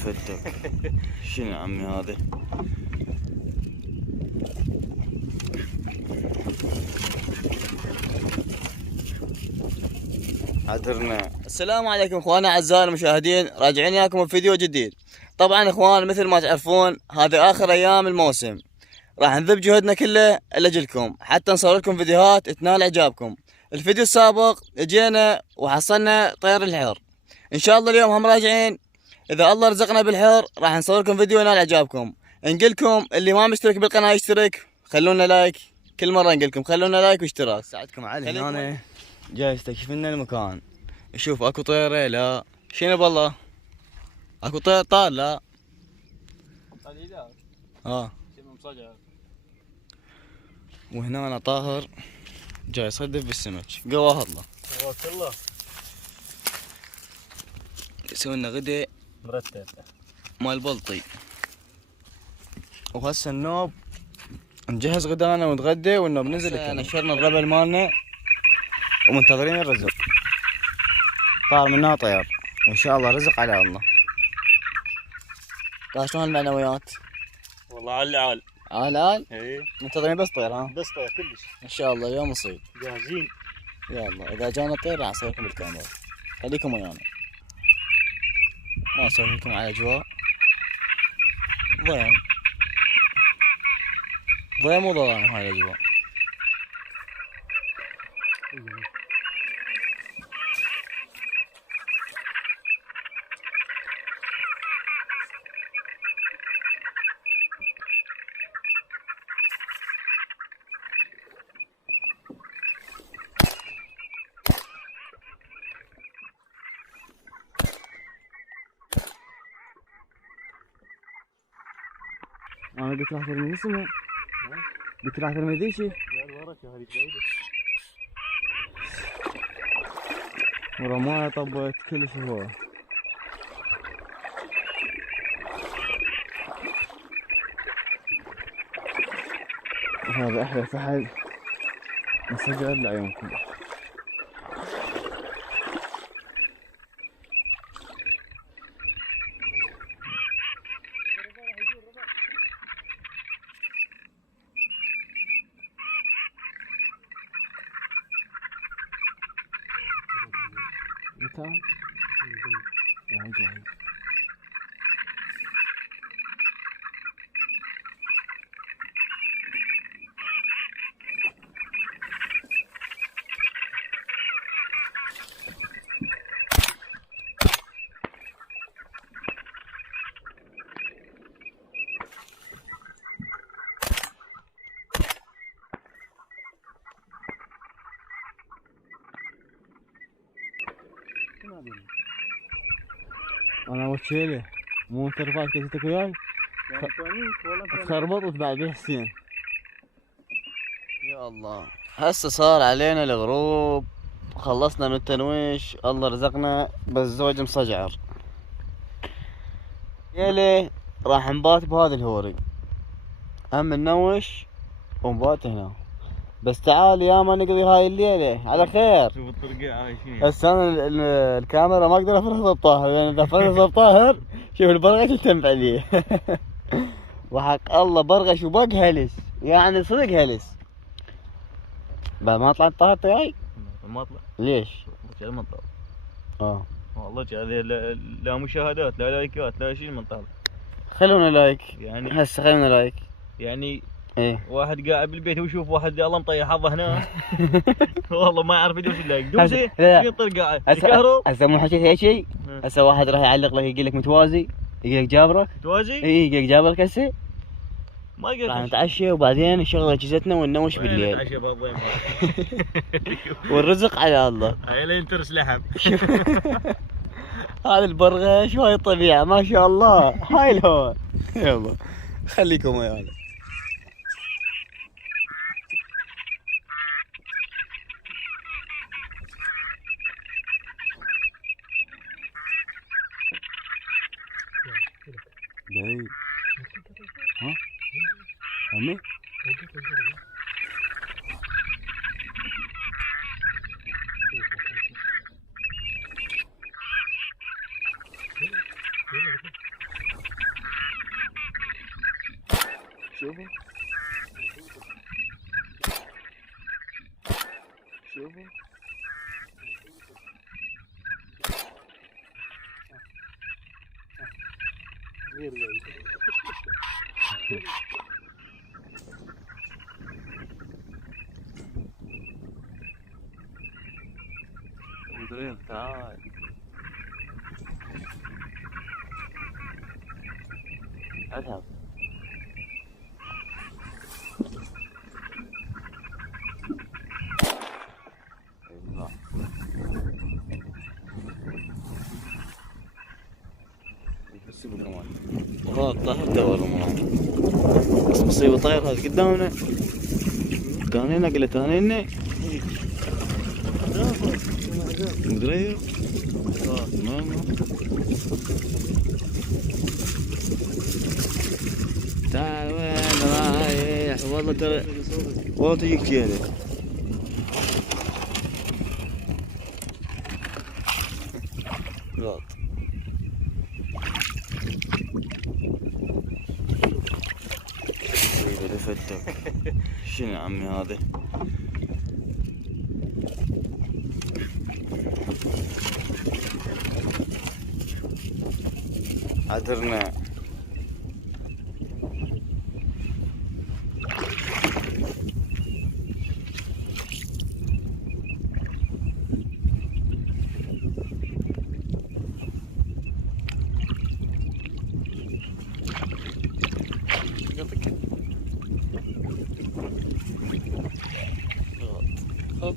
فتك. شنو يا عمي هذا؟ عذرنا. السلام عليكم اخواننا اعزائي المشاهدين، راجعين وياكم بفيديو جديد. طبعا اخوان مثل ما تعرفون هذه اخر ايام الموسم، راح نذب جهدنا كله لاجلكم حتى نصور لكم فيديوهات تنال اعجابكم. الفيديو السابق اجينا وحصلنا طير الحر، ان شاء الله اليوم هم راجعين اذا الله رزقنا بالحر راح نصور لكم فيديو ينال اعجابكم. نقلكم اللي ما مشترك بالقناه يشترك، خلونا لايك، كل مره نقلكم خلونا لايك واشتراك. ساعدكم علي هنا جاي يستكشف لنا المكان، يشوف اكو طيره لا شنو بالله، اكو طير طار لا صديدات شنو مصجع. وهنا انا طاهر جاي يصدف بالسمك. قواه الله قواك الله. يسوي لنا غدا مرتب مال بلطي، وهسه النوب نجهز غدانا ونتغدى والنوب نزل. نشرنا الربل مالنا ومنتظرين الرزق. طار منها طير وان شاء الله رزق على الله. شلون المعنويات؟ والله عال عال عال اي منتظرين بس طير ها؟ بس طيب كلش ان شاء الله اليوم نصيب جاهزين. يلا اذا جانا طير راح نصوركم بالكاميرا، خليكم ويانا. ما اسوي لكم على اجواء ضيم ضيم وظلام هاي الاجواء. انا قلت راح ترمي اسمه، قلت راح ترمي ذيشي. لا الورقة هذيك بعيدة. ورماية طبت كل شيء هو. هذا احلى فحل مسجل لعيونكم. متى؟ يعني جاي. انا وشيله مو انت رفعت كتتك وياي خربطت بعد بيه حسين. يا الله هسه صار علينا الغروب، خلصنا من التنويش، الله رزقنا بالزوج مصجعر. يلي راح نبات بهذا الهوري، هم ننوش ونبات هنا. بس تعال يا ما نقضي هاي الليله على خير. شوف الطرقة عايشين. هسه انا الكاميرا ما اقدر افرغها بطاهر، يعني اذا فرغتها بطاهر شوف البرغش تنتم عليه. وحق الله برغش وبق هلس، يعني صدق هلس. بعد ما طلعت طاهر وياي؟ ما طلع. ليش؟ ما طلع. والله هذه لا مشاهدات لا لايكات لا شيء من طالع. خلونا لايك يعني هسه خلونا لايك. يعني ايه واحد قاعد بالبيت ويشوف واحد الله مطيح حظه هنا. والله ما يعرف يدوس اللايك دوسه يطير قاعد يكهرب. هسه مو حكيت هيك شيء؟ هسه واحد راح يعلق لك يقول لك متوازي، يقول لك جابرك توازي؟ اي يقول لك جابرك هسه. ما قلت راح نتعشى وبعدين نشغل اجهزتنا وننوش بالليل. نتعشى بالضيم. والرزق على الله. هاي لين ترس لحم. هذا البرغش وهاي الطبيعة ما شاء الله، هاي الهواء. يلا خليكم ويانا. بعيد ها؟ عمي؟ شوفوا مدريق تعال اذهب وهذا طاهر دور بس مصيبة طاير هذا قدامنا كان قلت هنا مدري ماما تعال وين رايح والله ترى والله تجيك شيله غلط لفتك شنو يا عمي هذا عذرنا هوب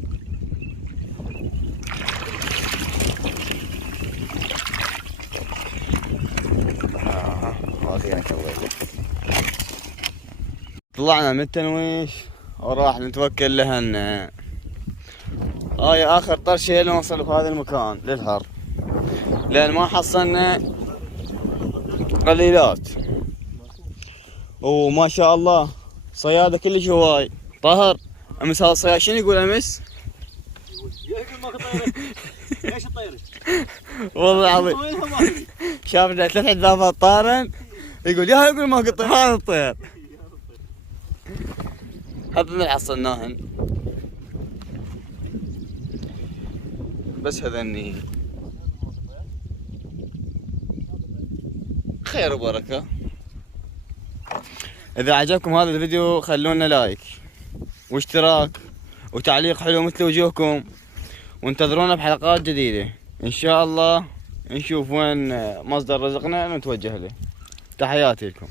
طلعنا من التنويش وراح نتوكل لهن هاي اخر طرشة نوصل بهذا المكان للحر لان ما حصلنا قليلات وما شاء الله صيادة كلش هواي. طاهر امس هذا الصياد شنو يقول امس؟ يقول ماكو طيرة. ليش الطيرة؟ والله العظيم شافنا 3 عذابات طارن يقول يقول ماكو طير هذا الطير هذا اللي حصلناهن بس هذني خير وبركة. إذا عجبكم هذا الفيديو خلونا لايك واشتراك وتعليق حلو مثل وجوهكم وانتظرونا بحلقات جديدة إن شاء الله. نشوف وين مصدر رزقنا نتوجه له. تحياتي لكم.